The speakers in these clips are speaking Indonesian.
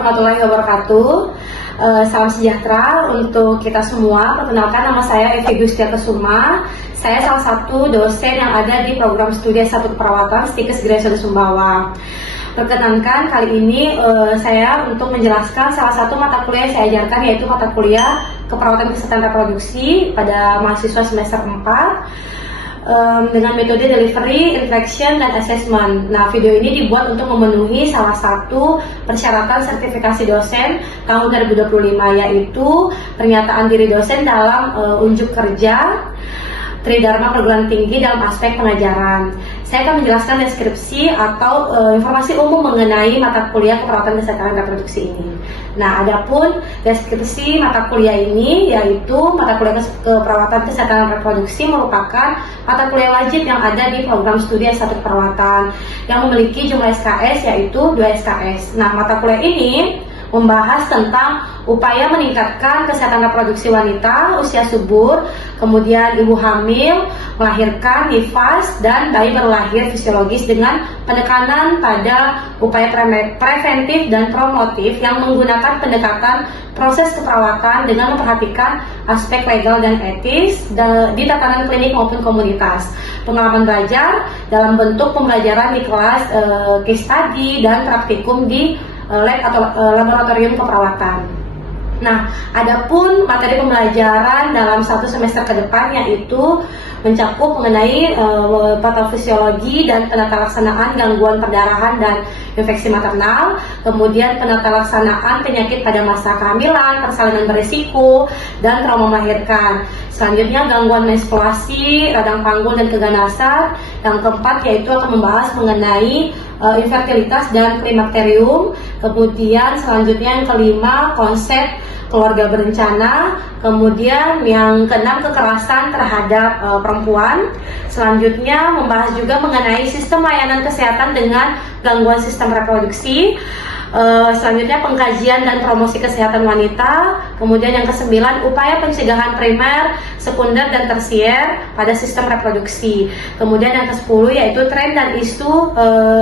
warahmatullahi wabarakatuh. Salam sejahtera untuk kita semua. Perkenalkan, nama saya Evi Gustia Kesuma. Saya salah satu dosen yang ada di program studi S1 Keperawatan Stikes Gresel Sumbawa. Perkenankan, kali ini saya untuk menjelaskan salah satu mata kuliah yang saya ajarkan, yaitu mata kuliah Keperawatan Kesehatan Reproduksi pada mahasiswa semester 4. Dengan metode delivery, interaction, dan assessment. Nah, video ini dibuat untuk memenuhi salah satu persyaratan sertifikasi dosen tahun 2025, yaitu pernyataan diri dosen dalam unjuk kerja Tridharma Perguruan Tinggi dalam aspek pengajaran. Saya akan menjelaskan deskripsi atau informasi umum mengenai mata kuliah Keperawatan Kesehatan Reproduksi ini. Nah, adapun deskripsi mata kuliah ini, yaitu mata kuliah Keperawatan Kesehatan Reproduksi merupakan mata kuliah wajib yang ada di program studi S1 Keperawatan yang memiliki jumlah SKS, yaitu 2 SKS. Nah, mata kuliah ini membahas tentang upaya meningkatkan kesehatan reproduksi wanita, usia subur, kemudian ibu hamil, melahirkan, nifas, dan bayi baru lahir fisiologis dengan penekanan pada upaya preventif dan promotif yang menggunakan pendekatan proses keperawatan dengan memperhatikan aspek legal dan etis di tatanan klinik maupun komunitas. Pengalaman belajar dalam bentuk pembelajaran di kelas, case study, dan praktikum di lab atau laboratorium keperawatan. Nah, adapun materi pembelajaran dalam satu semester ke depan yaitu mencakup mengenai patofisiologi dan penata laksanaan gangguan perdarahan dan infeksi maternal, kemudian penata laksanaan penyakit pada masa kehamilan, persalinan berisiko, dan trauma melahirkan. Selanjutnya gangguan menstruasi, radang panggul, dan keganasan. Yang keempat yaitu akan membahas mengenai infertilitas dan klimakterium. Kemudian selanjutnya yang kelima, konsep keluarga berencana. Kemudian yang keenam, kekerasan terhadap perempuan. Selanjutnya membahas juga mengenai sistem layanan kesehatan dengan gangguan sistem reproduksi. Selanjutnya pengkajian dan promosi kesehatan wanita. Kemudian yang kesembilan, upaya pencegahan primer, sekunder, dan tersier pada sistem reproduksi. Kemudian yang ke-10 yaitu tren dan isu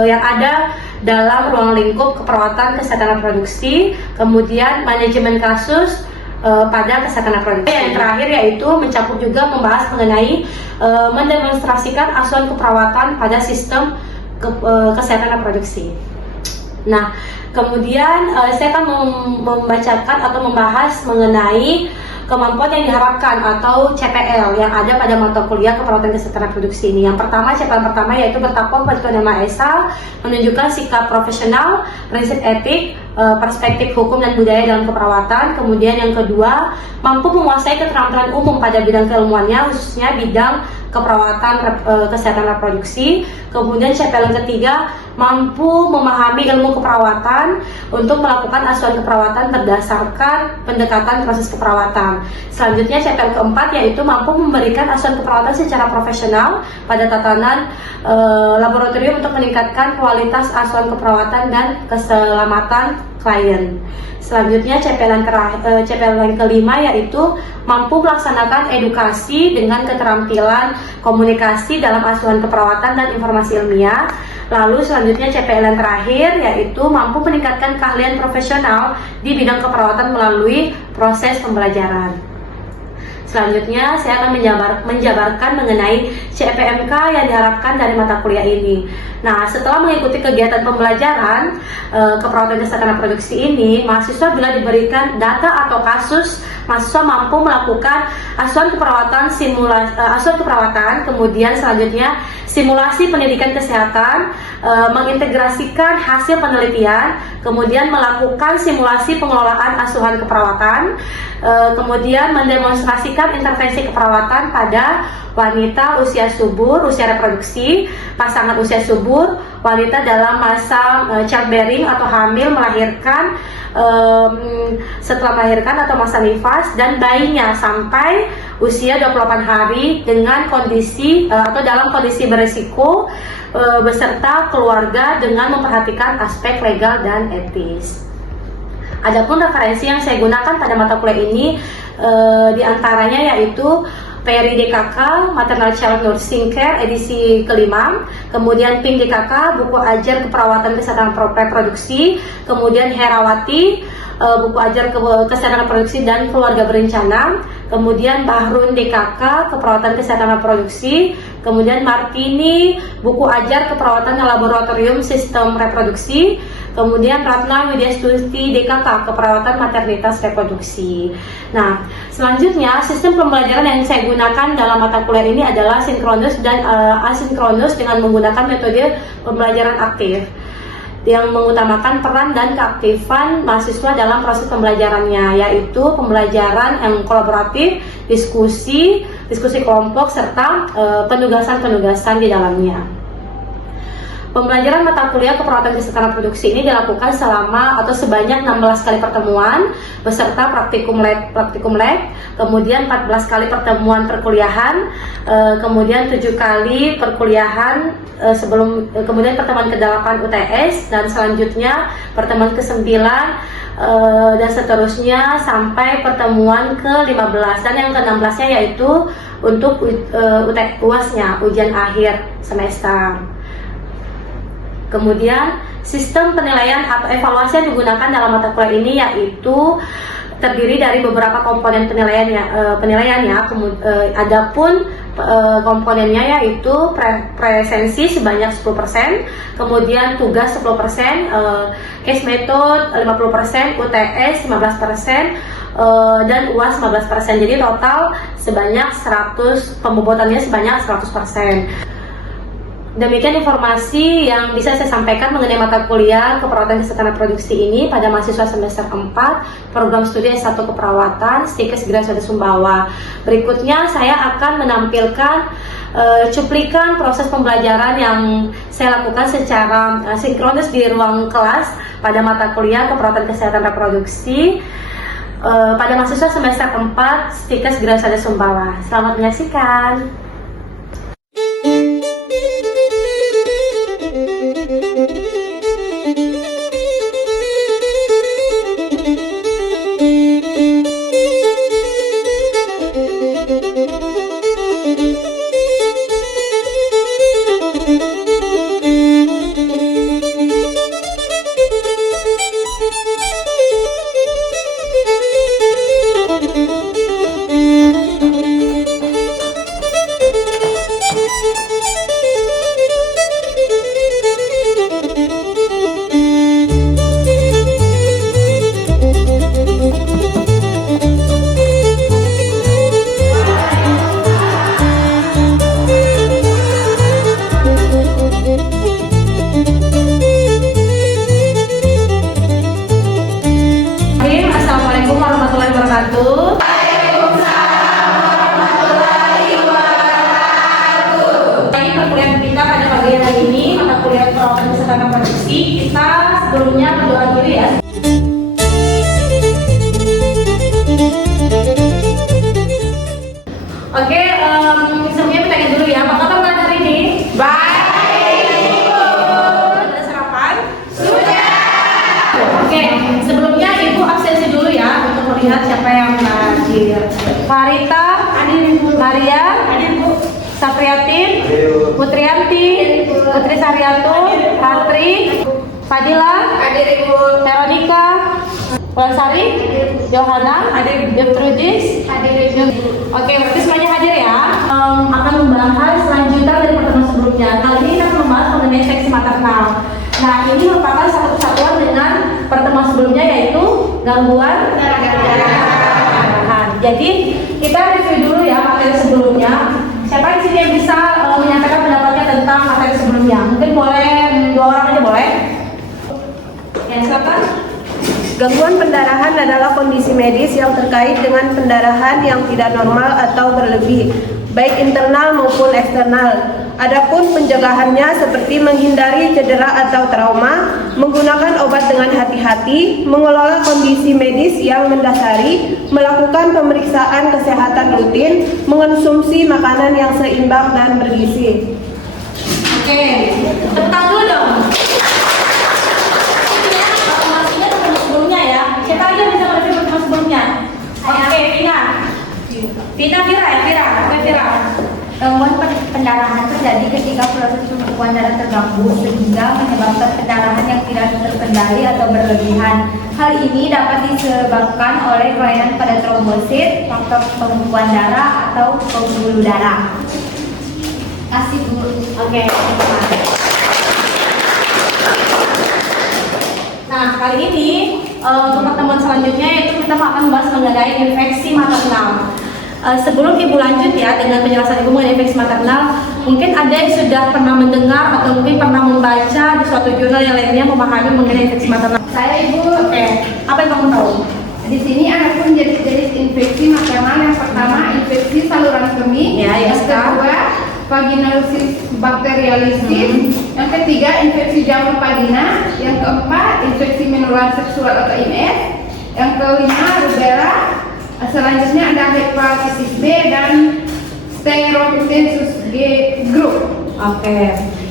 yang ada dalam ruang lingkup keperawatan kesehatan reproduksi. Kemudian manajemen kasus pada kesehatan reproduksi. Yang terakhir yaitu mencakup juga membahas mengenai mendemonstrasikan asuhan keperawatan pada sistem kesehatan reproduksi. Nah, kemudian saya akan membacakan atau membahas mengenai kemampuan yang diharapkan atau CPL yang ada pada mata kuliah Keperawatan Kesehatan Reproduksi ini. Yang pertama, CPL pertama yaitu bertakwa kepada Tuhan Yang Maha Esa, menunjukkan sikap profesional, prinsip etik, perspektif hukum dan budaya dalam keperawatan. Kemudian yang kedua, mampu menguasai keterampilan umum pada bidang keilmuannya, khususnya bidang keperawatan kesehatan reproduksi. Kemudian CPL yang ketiga, mampu memahami ilmu keperawatan untuk melakukan asuhan keperawatan berdasarkan pendekatan proses keperawatan. Selanjutnya CPL keempat yaitu mampu memberikan asuhan keperawatan secara profesional pada tatanan laboratorium untuk meningkatkan kualitas asuhan keperawatan dan keselamatan klien. Selanjutnya CPL yang kelima yaitu mampu melaksanakan edukasi dengan keterampilan komunikasi dalam asuhan keperawatan dan informasi ilmiah. Lalu selanjutnya CPL yang terakhir yaitu mampu meningkatkan keahlian profesional di bidang keperawatan melalui proses pembelajaran. Selanjutnya saya akan menjabarkan mengenai CPMK yang diharapkan dari mata kuliah ini. Nah, setelah mengikuti kegiatan pembelajaran keperawatan kesehatan reproduksi ini, mahasiswa bila diberikan data atau kasus, mahasiswa mampu melakukan asuhan keperawatan, kemudian selanjutnya simulasi pendidikan kesehatan, mengintegrasikan hasil penelitian, kemudian melakukan simulasi pengelolaan asuhan keperawatan, kemudian mendemonstrasikan intervensi keperawatan pada wanita usia subur, usia reproduksi, pasangan usia subur, wanita dalam masa childbearing atau hamil, melahirkan, setelah melahirkan atau masa nifas, dan bayinya sampai usia 28 hari dengan kondisi atau dalam kondisi berisiko beserta keluarga dengan memperhatikan aspek legal dan etis. Adapun referensi yang saya gunakan pada mata kuliah ini diantaranya yaitu Peri DKK, Maternal Child Nursing Care edisi kelima, kemudian Pink DKK, buku ajar keperawatan kesehatan reproduksi, kemudian Herawati, buku ajar kesehatan reproduksi dan keluarga berencana, kemudian Bahrun DKK, keperawatan kesehatan reproduksi, kemudian Martini, buku ajar keperawatan laboratorium sistem reproduksi, kemudian Ratna Widyastuti DKK, keperawatan maternitas reproduksi. Nah, selanjutnya sistem pembelajaran yang saya gunakan dalam mata kuliah ini adalah sinkronus dan asinkronus dengan menggunakan metode pembelajaran aktif yang mengutamakan peran dan keaktifan mahasiswa dalam proses pembelajarannya, yaitu pembelajaran yang kolaboratif, diskusi kelompok, serta penugasan-penugasan di dalamnya. Pembelajaran mata kuliah keperawatan kesehatan reproduksi ini dilakukan selama atau sebanyak 16 kali pertemuan beserta praktikum lab, kemudian 14 kali pertemuan perkuliahan, kemudian 7 kali perkuliahan kemudian pertemuan ke-8 UTS, dan selanjutnya pertemuan ke-9 dan seterusnya sampai pertemuan ke-15, dan yang ke-16-nya yaitu untuk UAS-nya, ujian akhir semester. Kemudian sistem penilaian atau evaluasi yang digunakan dalam mata kuliah ini yaitu terdiri dari beberapa komponen penilaiannya. Adapun komponennya yaitu presensi sebanyak 10%, kemudian tugas 10%, case method 50%, UTS 15%, dan UAS 15%. Jadi total sebanyak 100, pembobotannya sebanyak 100%. Demikian informasi yang bisa saya sampaikan mengenai mata kuliah keperawatan kesehatan reproduksi ini pada mahasiswa semester 4 program studi S1 keperawatan Stikes Grasada Sumbawa. Berikutnya saya akan menampilkan cuplikan proses pembelajaran yang saya lakukan secara sinkronus di ruang kelas pada mata kuliah keperawatan kesehatan reproduksi pada mahasiswa semester 4 Stikes Grasada Sumbawa. Selamat menyaksikan. Kita sebelumnya berdoa dulu ya. Oke, sebelumnya kita tanya dulu ya. Apa kabar kalian hari ini? Baik. Sudah sarapan? Sudah. Oke, sebelumnya Ibu absensi dulu ya untuk melihat siapa yang hadir. Farita, Maria, Sapriatin, Putrianti, Putri Saryanto, Ratri, Fadila, Veronica, Wansari, Johanna, Gertrudis. Oke, berarti semuanya hadir ya. Akan membahas lanjutan dari pertemuan sebelumnya. Kali ini kita akan membahas mengenai seksi maternal. Nah, ini merupakan satu kesatuan dengan pertemuan sebelumnya, yaitu gangguan perdarahan. Jadi kita review dulu ya materi sebelumnya. Siapa di sini yang bisa menyampaikan pendapatnya tentang materi sebelumnya? Mungkin boleh 2 orang aja boleh. Ya, silakan. Gangguan pendarahan adalah kondisi medis yang terkait dengan pendarahan yang tidak normal atau berlebih, baik internal maupun eksternal. Adapun pencegahannya seperti menghindari cedera atau trauma, menggunakan obat dengan hati-hati, mengelola kondisi medis yang mendasari, melakukan pemeriksaan kesehatan rutin, mengonsumsi makanan yang seimbang dan bergizi. Oke, tepuk tangan dulu dong. Sebelumnya ya, siapa aja bisa mereview sebelumnya? Oke, Vina Vira ya, Vira. Gangguan pendarahan terjadi ketika proses pembekuan darah terganggu sehingga menyebabkan pendarahan yang tidak terkendali atau berlebihan. Hal ini dapat disebabkan oleh kelainan pada trombosit, faktor pembekuan darah, atau pembuluh darah. Kasih dulu. Oke. Nah, kali ini untuk pertemuan selanjutnya yaitu kita akan membahas mengenai infeksi maternal. Sebelum Ibu lanjut ya dengan penjelasan Ibu mengenai infeksi maternal, mungkin ada yang sudah pernah mendengar atau mungkin pernah membaca di suatu jurnal yang lainnya memahami mengenai infeksi maternal. Saya Ibu. Oke, apa yang kamu tahu? Di sini ada pun jenis-jenis infeksi maternal. Yang pertama infeksi saluran kemih, Ya, yang kedua vaginosis bakterialisis, yang ketiga infeksi jamur vagina, yang keempat infeksi menular seksual atau IMS, yang kelima rubella, selanjutnya ada hepatitis B dan Staphylococcus group. Oke,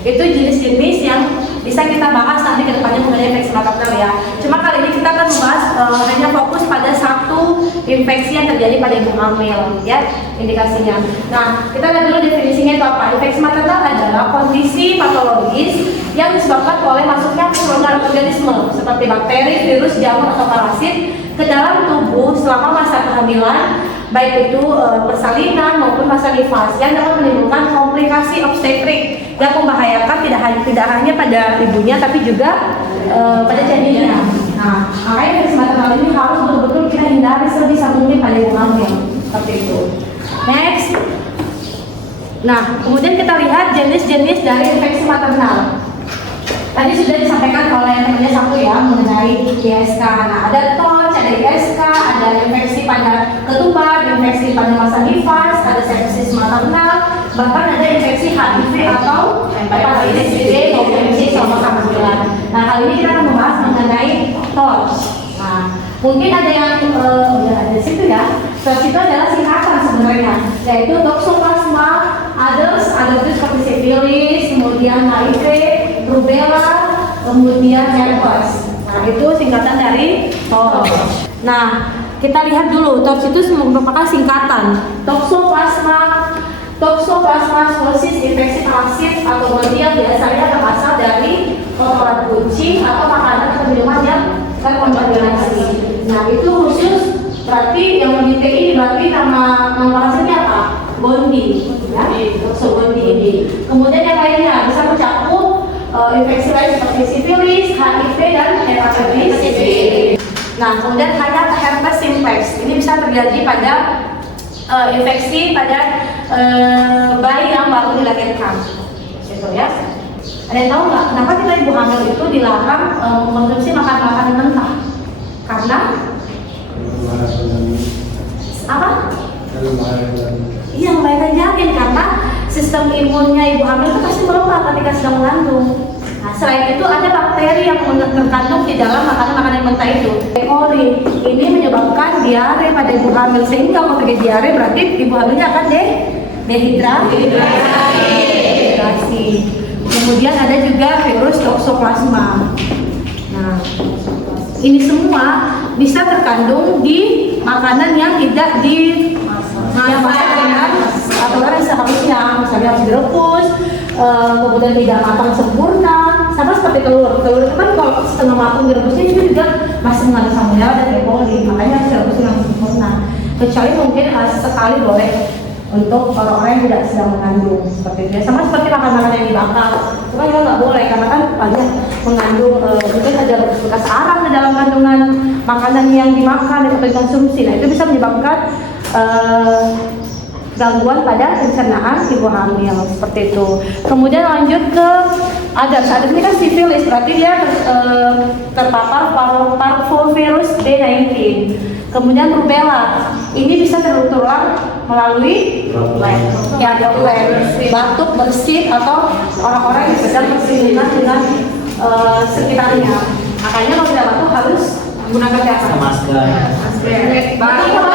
itu jenis-jenis yang bisa kita bahas nanti ke depannya mengenai infeksi maternal ya. Cuma kali ini kita akan membahas hanya fokus pada satu infeksi yang terjadi pada ibu hamil ya, indikasinya. Nah, kita lihat dulu definisinya itu apa. Infeksi maternal adalah kondisi patologis yang disebabkan oleh masuknya mikroorganisme seperti bakteri, virus, jamur atau parasit ke dalam tubuh selama masa kehamilan, baik itu persalinan maupun masa nifas, yang dapat menimbulkan komplikasi obstetrik yang membahayakan tidak hanya pada ibunya tapi juga pada janinnya. Nah, makanya infeksi maternal ini harus betul-betul kita hindari sebisa mungkin pada ibu hamil seperti itu. Next. Nah, kemudian kita lihat jenis-jenis dari infeksi maternal. Tadi sudah disampaikan oleh temannya satu ya mengenai ISK. Nah, ada TORCH, ada ISK, ada infeksi pada ketupat, infeksi pada masa nifas, ada sepsis maternal, bahkan ada infeksi HIV atau hepatitis B maupun C selama kehamilan. Nah, kali ini kita akan membahas mengenai TORCH. Nah, mungkin ada yang ada di situ ya. TORCH itu adalah singkatan sebenarnya, yaitu Toxoplasma others, ada itu seperti sifilis, kemudian HIV, rubella, kemudian herpes. Nah, itu singkatan dari TORCH. Nah, kita lihat dulu, TORCH itu merupakan singkatan Toxoplasmosis infeksi parasit atau modi yang biasanya berasal dari kotoran kucing atau makanan atau minuman yang terkontaminasi. Nah, itu khusus berarti yang di TI berarti nama parasitnya apa? Bondi, ya, Toxobondi ini. Kemudian yang lainnya bisa mencakup infeksi lain seperti sifilis, HIV dan hepatitis B. Nah, kemudian ada herpes simplex. Ini bisa terjadi pada infeksi pada bayi yang baru dilahirkan. Gitu ya. Ada yang tahu nggak kenapa kita ibu hamil itu dilarang mengkonsumsi makanan mentah? Karena apa? Iya, melahirkan janin karena sistem imunnya ibu hamil itu pasti melemah ketika sedang mengandung. Nah, selain itu ada bakteri yang terkandung di dalam makanan-makanan mentah itu. E. coli ini menyebabkan diare pada ibu hamil, sehingga kalau terjadi diare berarti ibu hamilnya akan dehidrasi. Kemudian ada juga virus toxoplasma. Nah, ini semua bisa terkandung di makanan yang tidak dimasak dengan aturan yang seharusnya, misalnya harus direbus, kemudian tidak matang sempurna, sama seperti telur. Telur itu kan kalau setengah matang direbusnya itu juga masih mengandung salmonella dan E. coli, makanya harus direbus dengan sempurna. Kecuali mungkin sekali boleh untuk orang-orang yang tidak sedang mengandung seperti itu. Sama seperti makanan yang dibakar, itu kan juga nggak boleh karena kan banyak mengandung mungkin ada bekas arang di dalam kandungan makanan yang dimakan atau dikonsumsi. Nah, itu bisa menyebabkan gangguan pada pencernaan ibu hamil seperti itu. Kemudian lanjut ke ADAS. ADAS ini kan sifilis, berarti dia terpapar parvovirus B19. Kemudian rubella, ini bisa tertular melalui droplet, batuk, bersin, atau orang-orang yang sedang bersinggungan dengan sekitarnya. Makanya kalau tidak batuk harus menggunakan masker. Batuk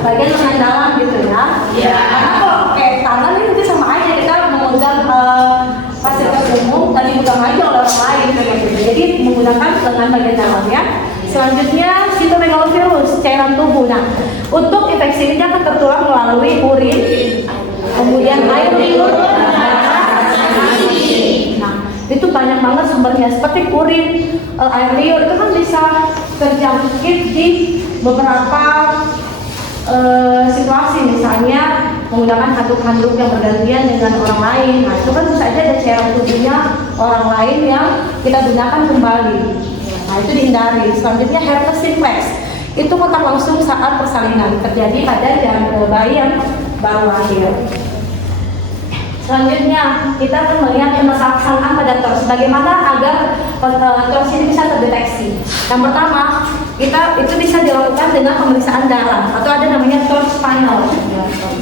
bagian lengan dalam gitu ya. Iya. Karena kalau pakai tangan ini mungkin sama aja kita memegang fasilitas umum dan dipegang aja oleh orang lain gitu. Jadi menggunakan lengan bagian dalam ya. Selanjutnya sitomegalovirus, cairan tubuh. Nah, untuk infeksi ini akan tertular melalui urin, kemudian air liur. Nah, itu banyak banget sumbernya seperti urin, air liur itu kan bisa terjangkit di beberapa situasi, misalnya menggunakan handuk-handuk yang bergantian dengan orang lain. Nah, itu kan bisa aja ada cairan tubuhnya orang lain yang kita gunakan kembali. Nah, itu dihindari. Selanjutnya herpes simplex, itu kontak langsung saat persalinan terjadi pada bayi yang baru lahir. Selanjutnya kita akan melihat pemasangan pada TORCH, bagaimana agar TORCH ini bisa terdeteksi. Yang pertama, itu bisa dilakukan dengan pemeriksaan darah atau ada namanya TORCH panel.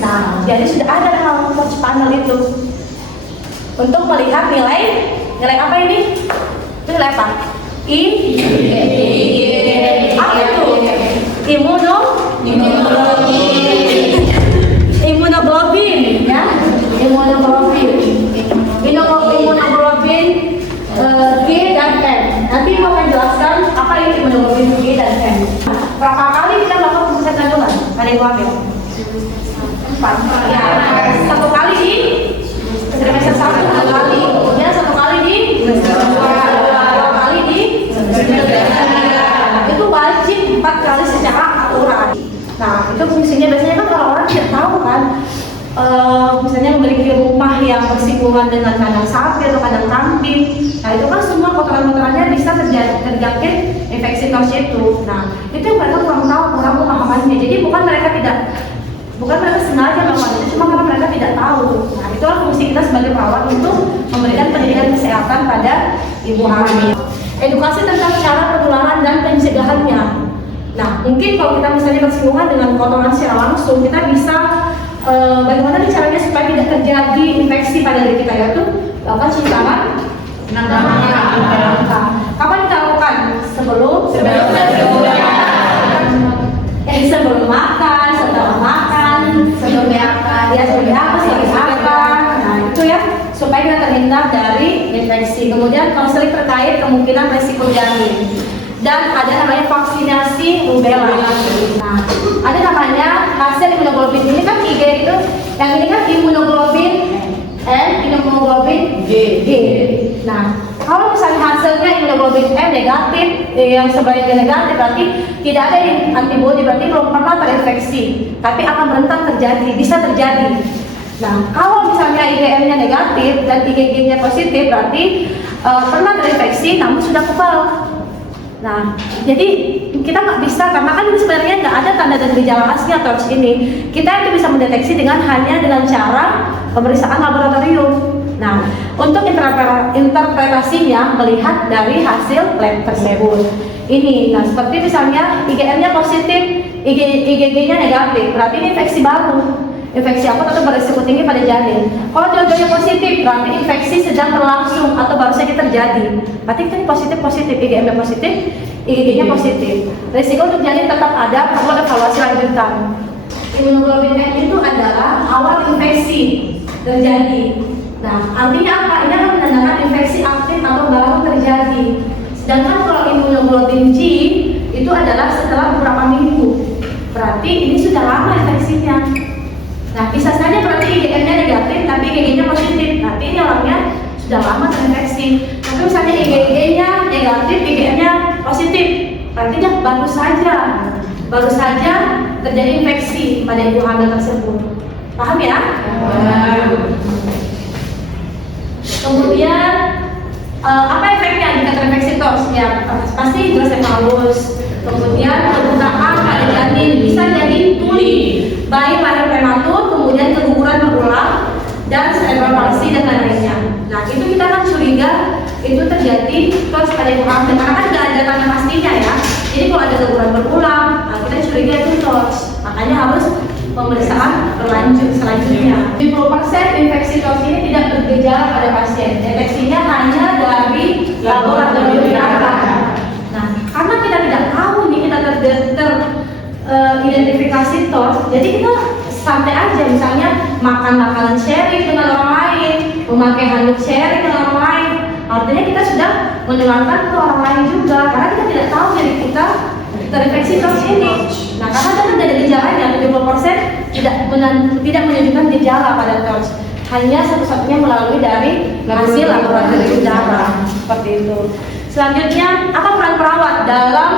Nah, jadi sudah ada TORCH panel itu untuk melihat nilai apa ini? Nilai apa? Apa itu? Imunoglobin ya. Imunoglobin G dan M. Nanti mau menjelaskan apa itu imunoglobin G dan M. Berapa kali kita melakukan pemeriksaan kandungan? Ada yang hamil? 4. Ya, 1 kali di trimester 1, 1 kali. Kemudian 1 kali di trimester 2 kali di trimester 3. Itu wajib 4 kali secara akurat. Nah, itu fungsinya biasanya kan orang-orang tidak tahu kan. Misalnya memiliki rumah yang bersinggungan dengan kandang sapi atau kandang kambing. Nah, itu kan semua kotoran-kotorannya bisa terjangkit infeksi TORCH itu. Nah, itu yang mereka kurang tahu, kurang pemahamannya. Jadi bukan mereka sengaja melakukan itu, cuma karena mereka tidak tahu. Nah, itulah fungsi kita sebagai perawat untuk memberikan pendidikan kesehatan pada ibu hamil. Edukasi tentang cara penularan dan pencegahannya. Nah, mungkin kalau kita misalnya bersinggungan dengan kotoran secara langsung, kita bisa bagaimana caranya supaya tidak terjadi infeksi pada diri kita, yaitu lakukan cuci tangan. Kapan kita lakukan? Sebelum makan, setelah makan, sebelum apa. Nah, itu ya, supaya kita terhindar dari infeksi. Kemudian konseling terkait kemungkinan resiko janin. Dan ada namanya vaksinasi rubella. Nah, ada namanya hasil imunoglobin ini kan IG itu, yang ini kan imunoglobin N, imunoglobin G. Nah, kalau misalnya hasilnya imunoglobin N negatif, yang sebaliknya negatif, berarti tidak ada antibodi, berarti belum pernah terinfeksi, tapi akan rentan terjadi, bisa terjadi. Nah, kalau misalnya IgM-nya negatif dan IgG-nya positif, berarti pernah terinfeksi namun sudah kebal. Nah, jadi kita nggak bisa, karena kan ini sebenarnya nggak ada tanda dan gejala khasnya TORCH ini. Kita itu bisa mendeteksi hanya dengan cara pemeriksaan laboratorium. Nah, untuk interpretasinya melihat dari hasil lab tersebut. Ini, nah seperti misalnya IgM-nya positif, IgG-nya negatif, berarti ini infeksi baru. Infeksi akut atau berisiko tinggi pada janin. Kalau dua-duanya positif, berarti infeksi sedang berlangsung atau baru saja terjadi. Berarti ini positif, IgM-nya positif, IgG-nya positif. Risiko untuk janin tetap ada, perlu evaluasi lanjutan. Imunoglobin N itu adalah awal infeksi terjadi. Nah, artinya apa? Ini akan menandakan infeksi aktif atau baru terjadi. Sedangkan kalau imunoglobin G itu adalah setelah beberapa minggu. Berarti ini sudah lama infeksinya. Nah, bisa saja berarti IgM-nya negatif, tapi IgG-nya positif. Nanti ini orangnya sudah lama terinfeksi. Tapi misalnya IgG-nya negatif, IgM-nya positif, berarti dia baru saja terjadi infeksi pada ibu hamil tersebut. Paham ya? Kemudian apa efeknya jika terinfeksi TORCH? Ya, pasti hidrosefalus. Kemudian kebutaan pada janin, bisa jadi tuli, bayi lahir prematur, kemudian keguguran berulang, dan cerebral palsy dan lain-lainnya. Nah, itu kita kan curiga itu terjadi TORCH pada ibu hamil, karena kan nggak ada tanda pastinya ya. Jadi kalau ada keguguran berulang, nah kita curiga itu TORCH. Makanya harus pemeriksaan berlanjut selanjutnya. 70% infeksi TORCH ini tidak bergejala pada pasien. Deteksinya hanya dari laboratorium darah. Nah, karena kita tidak tahu nih kita identifikasi TORCH, jadi kita santai aja, misalnya makan makanan sharing dengan orang lain, memakai handuk sharing dengan orang lain. artinya kita sudah menularkan ke orang lain juga karena kita tidak tahu diri kita terinfeksi virus ini. Nah, karena kan ada gejalanya, 70% tidak menunjukkan gejala pada TORCH, hanya satu-satunya melalui dari hasil laboratorium darah seperti itu. Selanjutnya, apa peran perawat dalam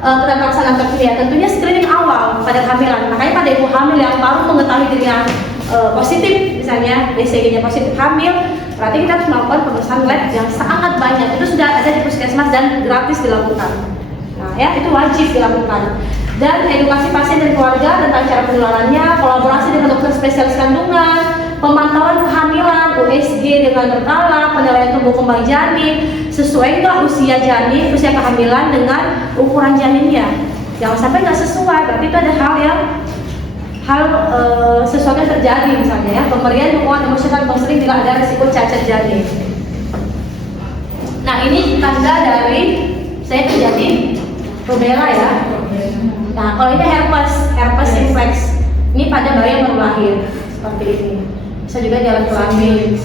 pelaksanaan TORCH ini? Tentunya screening awal pada kehamilan. Makanya pada ibu hamil yang baru mengetahui dirinya positif, misalnya BCG-nya positif hamil, berarti kita harus melakukan pemeriksaan lab yang sangat banyak. Itu sudah ada di puskesmas dan gratis dilakukan. Nah, ya, itu wajib dilakukan. Dan edukasi pasien dan keluarga tentang cara penularannya, kolaborasi dengan dokter spesialis kandungan, pemantauan kehamilan, USG dengan berkala, penilaian tumbuh kembang janin, sesuai nggak usia janin, usia kehamilan dengan ukuran janinnya. Jangan sampai nggak sesuai, berarti itu ada sesuatu yang terjadi, misalnya ya, pemberian dukungan emosional konseling bila ada risiko cacat janin. Nah, ini tanda dari saya terjadi rubella ya. Nah, kalau ini herpes simplex, ini pada bayi yang baru lahir seperti ini. Bisa juga jalan kelamin.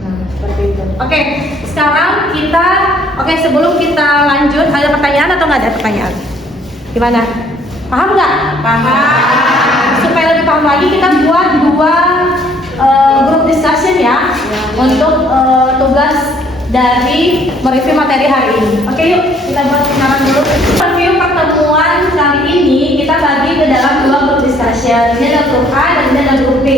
Nah, seperti itu. Oke, sekarang sebelum kita lanjut, ada pertanyaan atau nggak ada pertanyaan? Gimana? Paham nggak? Paham. Supaya lebih paham lagi, kita buat dua grup discussion ya, untuk tugas dari mereview materi hari ini. Oke, yuk kita buat kenalan dulu. Review pertemuan kali ini kita bagi ke dalam dua grup discussion. Ini ada grup A dan ini ada grup B.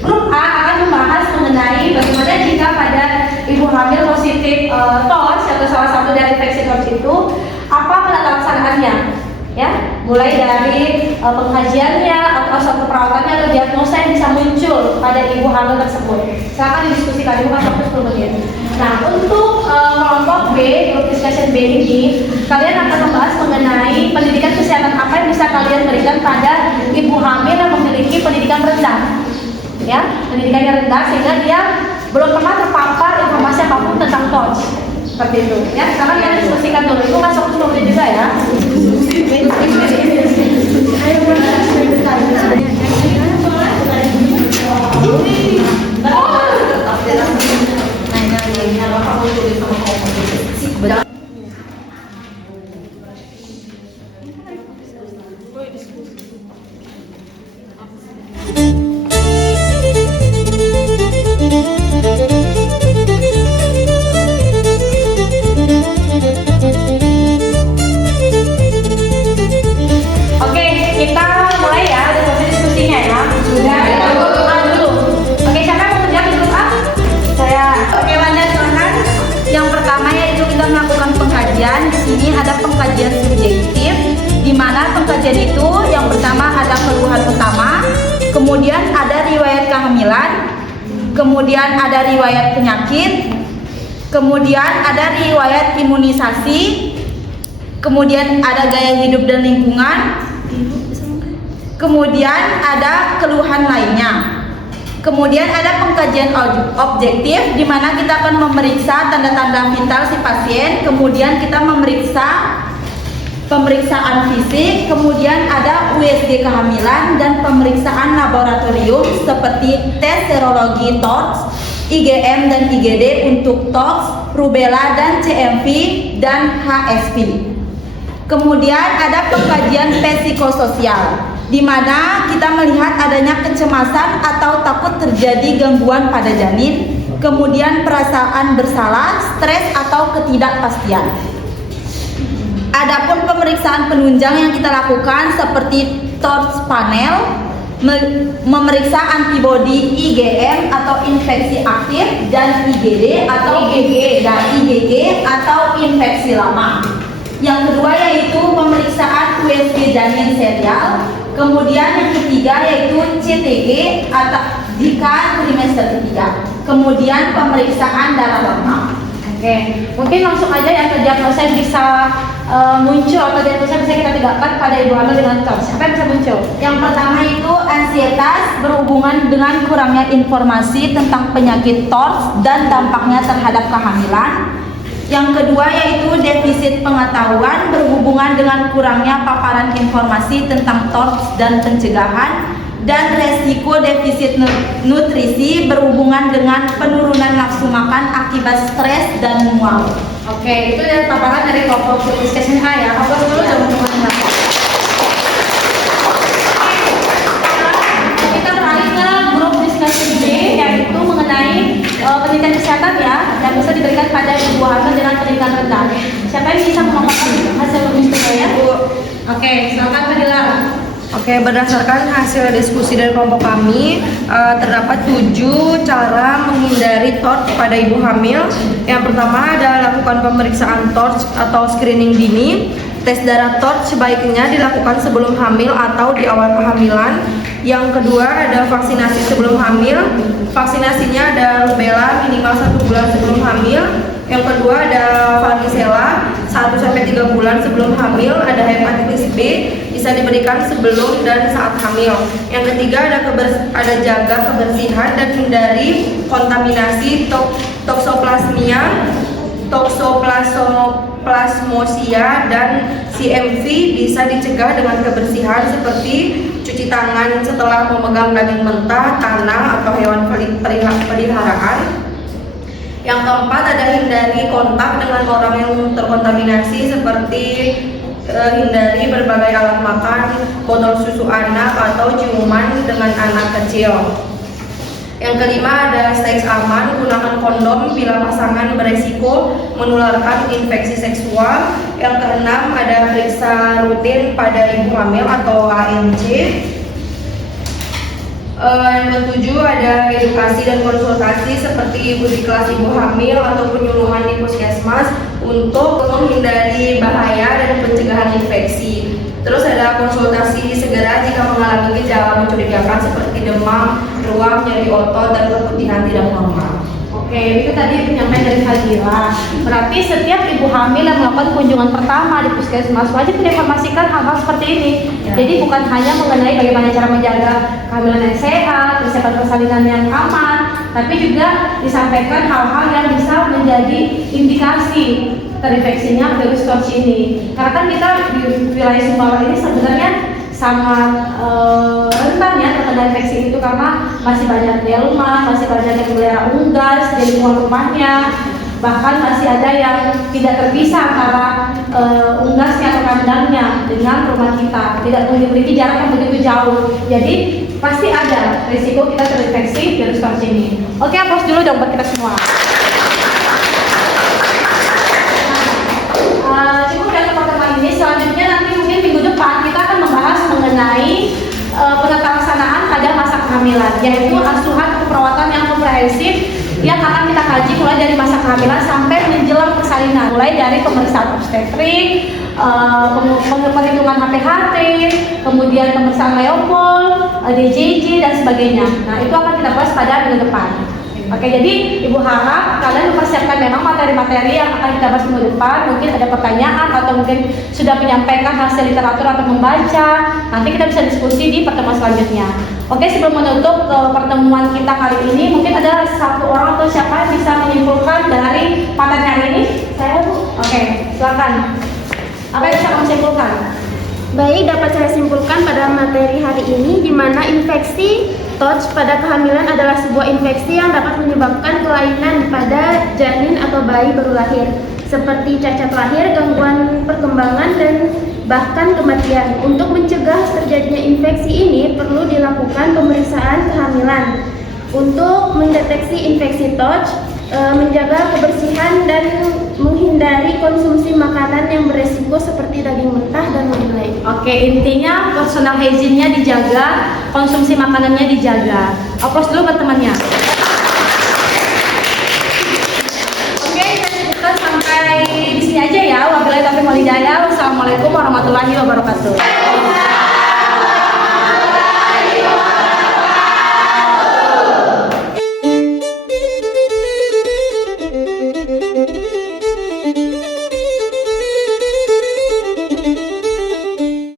Grup A akan membahas mengenai bagaimana jika pada ibu hamil positif TORCH atau salah satu dari infeksi TORCH itu, apa pelaksanaannya, ya, mulai dari pengkajiannya atau suatu perawatannya atau diagnosa yang bisa muncul pada ibu hamil tersebut. Silakan didiskusikan dulu, waktu 10 menit. Nah, untuk kelompok B, grup discussion B ini, kalian akan membahas mengenai pendidikan kesehatan apa yang bisa kalian berikan pada ibu hamil yang memiliki pendidikan rendah, ya, pendidikannya rendah sehingga dia belum pernah terpapar informasi apapun tentang TORCH, seperti itu, ya. Sekarang kalian diskusikan dulu, itu masuk 10 menit juga ya. Oke, kita mulai ya diskusinya ya. Sudah. Dulu. Oke, siapa yang mau kerja di grup A? Saya. Oke, Wanda, silakan. Yang pertama yaitu kita melakukan pengkajian. Di sini ada pengkajian subjektif, di mana pengkajian itu yang pertama ada keluhan utama, kemudian ada riwayat kehamilan, kemudian ada riwayat penyakit, kemudian ada riwayat imunisasi, kemudian ada gaya hidup dan lingkungan, kemudian ada keluhan lainnya. Kemudian ada pengkajian objektif, di mana kita akan memeriksa tanda-tanda vital si pasien, kemudian kita memeriksa pemeriksaan fisik, kemudian ada USG kehamilan dan pemeriksaan laboratorium seperti tes serologi TORCH, IgM dan IgD untuk TORCH, rubella dan CMV dan HSV. Kemudian ada pengkajian psikososial, di mana kita melihat adanya kecemasan atau takut terjadi gangguan pada janin, kemudian perasaan bersalah, stres atau ketidakpastian. Adapun pemeriksaan penunjang yang kita lakukan seperti TORCH panel, memeriksa antibodi IgM atau infeksi aktif dan IgD atau IgG atau infeksi lama. Yang kedua yaitu pemeriksaan USG janin serial. Kemudian yang ketiga yaitu CTG atau jika trimester ketiga. Kemudian pemeriksaan darah lengkap. Oke, mungkin langsung aja yang diagnosa bisa muncul atau diagnosa bisa kita tegakkan pada ibu hamil dengan TORCH. Apa yang bisa muncul? Yang pertama itu ansietas berhubungan dengan kurangnya informasi tentang penyakit TORCH dan dampaknya terhadap kehamilan. Yang kedua yaitu defisit pengetahuan berhubungan dengan kurangnya paparan informasi tentang TORCH dan pencegahan. dan resiko defisit nutrisi berhubungan dengan penurunan nafsu makan akibat stres dan mual. Oke, itu dari paparan dari kelompok discussion A ya. Aplaus dulu dong teman-teman. Kita beralih ke grup discussion B, yaitu mengenai pendidikan kesehatan ya, yang bisa diberikan pada ibu hamil dengan pendidikan rendah. Siapa yang bisa memaparkan hasil diskusinya? Oke, silakan Fadila. Oke, berdasarkan hasil diskusi dari kelompok kami, terdapat 7 cara menghindari TORCH pada ibu hamil. Yang pertama adalah lakukan pemeriksaan TORCH atau screening dini. Tes darah TORCH sebaiknya dilakukan sebelum hamil atau di awal kehamilan. Yang kedua ada vaksinasi sebelum hamil. Vaksinasinya ada rubella minimal 1 bulan sebelum hamil. Yang kedua ada varicella 1-3 bulan sebelum hamil. Ada hepatitis B bisa diberikan sebelum dan saat hamil. Yang ketiga ada jaga kebersihan dan hindari kontaminasi toksoplasmia, toksoplasmosia dan CMV bisa dicegah dengan kebersihan seperti cuci tangan setelah memegang daging mentah, tanah atau hewan peliharaan. Yang keempat ada hindari kontak dengan orang yang terkontaminasi seperti hindari berbagai alat makan, botol susu anak atau ciuman dengan anak kecil. Yang kelima ada seks aman, gunakan kondom bila pasangan beresiko menularkan infeksi seksual. Yang keenam ada periksa rutin pada ibu hamil atau ANC. Yang ketujuh ada edukasi dan konsultasi seperti uji kelas ibu hamil atau penyuluhan di puskesmas untuk menghindari bahaya dan pencegahan infeksi. Terus ada konsultasi segera jika mengalami gejala mencurigakan seperti demam, ruam, nyeri otot, dan keputihan tidak normal. Oke, itu tadi penyampaian dari Fadila. Berarti setiap ibu hamil yang melakukan kunjungan pertama di puskesmas wajib menginformasikan hal-hal seperti ini. Ya. Jadi bukan hanya mengenai bagaimana cara menjaga kehamilan yang sehat, persiapan persalinan yang aman, tapi juga disampaikan hal-hal yang bisa menjadi indikasi terinfeksinya virus TORCH ini. Karena kan kita di wilayah Sumbawa ini sebenarnya sangat rentan ya terkena infeksi itu karena masih banyak delma, masih banyak yang melihara unggas di lingkungan rumahnya, bahkan masih ada yang tidak terpisah antara unggasnya atau kandangnya dengan rumah kita, tidak memiliki jarak yang begitu jauh. Jadi pasti ada risiko kita terinfeksi virus TORCH ini. Oke, aplaus dulu dong buat kita semua. Cukup dari pertemuan ini. Selanjutnya nanti mungkin minggu depan kita akan membahas mengenai penata pada masa kehamilan, yaitu asuhan keperawatan yang komprehensif yang akan kita kaji mulai dari masa kehamilan sampai menjelang persalinan, mulai dari pemeriksaan obstetrik, perhitungan HPHT, kemudian pemeriksaan Leopold, DJJ dan sebagainya. Nah, itu akan kita bahas pada minggu depan. Oke, jadi Ibu harap kalian mempersiapkan memang materi-materi yang akan kita bahas minggu depan. Mungkin ada pertanyaan atau mungkin sudah menyampaikan hasil literatur atau membaca. Nanti kita bisa diskusi di pertemuan selanjutnya. Oke, sebelum menutup pertemuan kita kali ini, mungkin ada satu orang atau siapa yang bisa menyimpulkan dari materi hari ini? Saya, Bu. Oke, silakan. Apa yang bisa kamu simpulkan? Baik, dapat saya simpulkan pada materi hari ini di mana infeksi TORCH pada kehamilan adalah sebuah infeksi yang dapat menyebabkan kelainan pada janin atau bayi baru lahir, seperti cacat lahir, gangguan perkembangan, dan bahkan kematian. Untuk mencegah terjadinya infeksi ini perlu dilakukan pemeriksaan kehamilan untuk mendeteksi infeksi TORCH, menjaga kebersihan dan menghindari konsumsi makanan yang beresiko seperti daging mentah dan lain-lain. Oke, intinya personal hygiene-nya dijaga, konsumsi makanannya dijaga. Aplaus dulu buat temannya.